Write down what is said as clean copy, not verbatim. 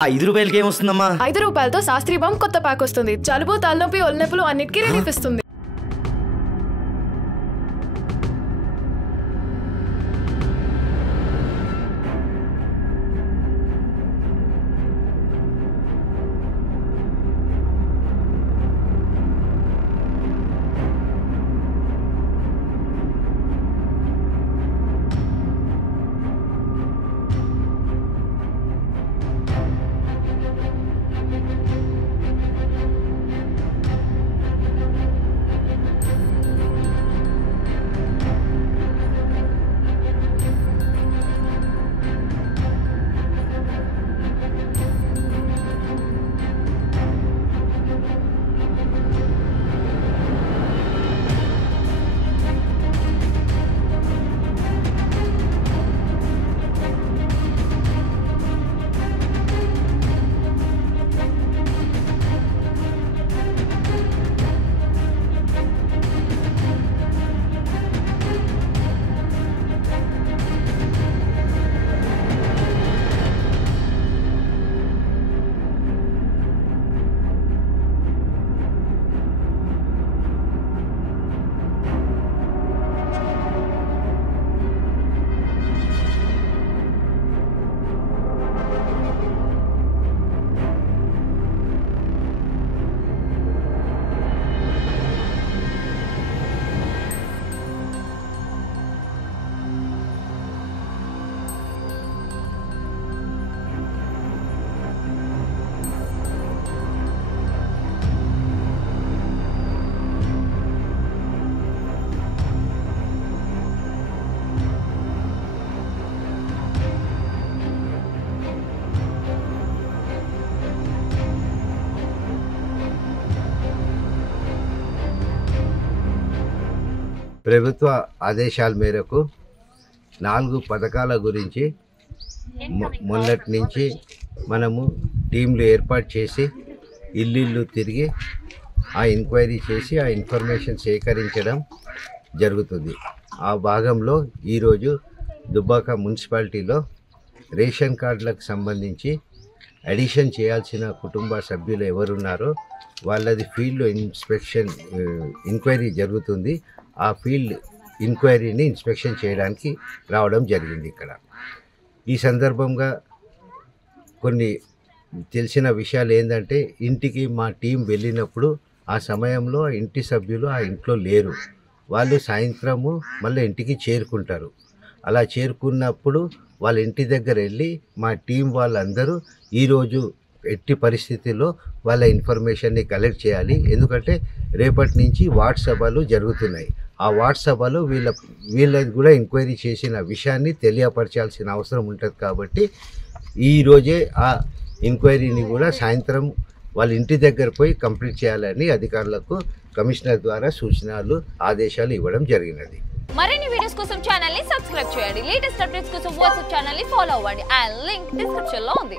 రూపాయలకి ఏమొస్తుందమ్మా? రూపాయలతో శాస్త్రీ బాంబ్ కొత్త ప్యాక్ వస్తుంది. జలుబు, తలనొప్పి, ఒళ్ళనొప్పులు అన్నిటికీ రిలీఫ్ ఇస్తుంది. ప్రభుత్వ ఆదేశాల మేరకు 4 పథకాల గురించి మొన్నటి నుంచి మనము టీంలు ఏర్పాటు చేసి ఇల్లు తిరిగి ఆ ఎంక్వైరీ చేసి ఆ ఇన్ఫర్మేషన్ సేకరించడం జరుగుతుంది. ఆ భాగంలో ఈరోజు దుబ్బాక మున్సిపాలిటీలో రేషన్ కార్డులకు సంబంధించి అడిషన్ చేయాల్సిన కుటుంబ సభ్యులు ఎవరున్నారో వాళ్ళది ఫీల్డ్ ఇన్స్పెక్షన్ ఎంక్వైరీ జరుగుతుంది. ఆ ఫీల్డ్ ఎంక్వైరీని ఇన్స్పెక్షన్ చేయడానికి రావడం జరిగింది. ఇక్కడ ఈ సందర్భంగా కొన్ని తెలిసిన విషయాలు ఏంటంటే, ఇంటికి మా టీం వెళ్ళినప్పుడు ఆ సమయంలో ఇంటి సభ్యులు ఆ ఇంట్లో లేరు. వాళ్ళు సాయంత్రము మళ్ళీ ఇంటికి చేరుకుంటారు. అలా చేరుకున్నప్పుడు వాళ్ళ ఇంటి దగ్గర వెళ్ళి మా టీం వాళ్ళందరూ ఈరోజు ఎట్టి పరిస్థితుల్లో వాళ్ళ ఇన్ఫర్మేషన్ని కలెక్ట్ చేయాలి. ఎందుకంటే రేపటి నుంచి వార్డ్ సభలు జరుగుతున్నాయి. ఆ వార్డ్ సభలో వీళ్ళది కూడా ఎంక్వైరీ చేసిన విషయాన్ని తెలియపరచాల్సిన అవసరం ఉంటుంది. కాబట్టి ఈరోజే ఆ ఎంక్వైరీని కూడా సాయంత్రం వాళ్ళ ఇంటి దగ్గర పోయి కంప్లీట్ చేయాలని అధికారులకు కమిషనర్ ద్వారా సూచనలు ఆదేశాలు ఇవ్వడం జరిగినది. మరిన్ని వీడియోస్ కోసం ఛానల్ ని సబ్స్క్రైబ్ చేయండి. లేటెస్ట్ అప్డేట్స్ కోసం వాట్సాప్ ఛానల్ ని ఫాలో అవ్వండి. ఆ లింక్ డిస్క్రిప్షన్ లో ఉంది.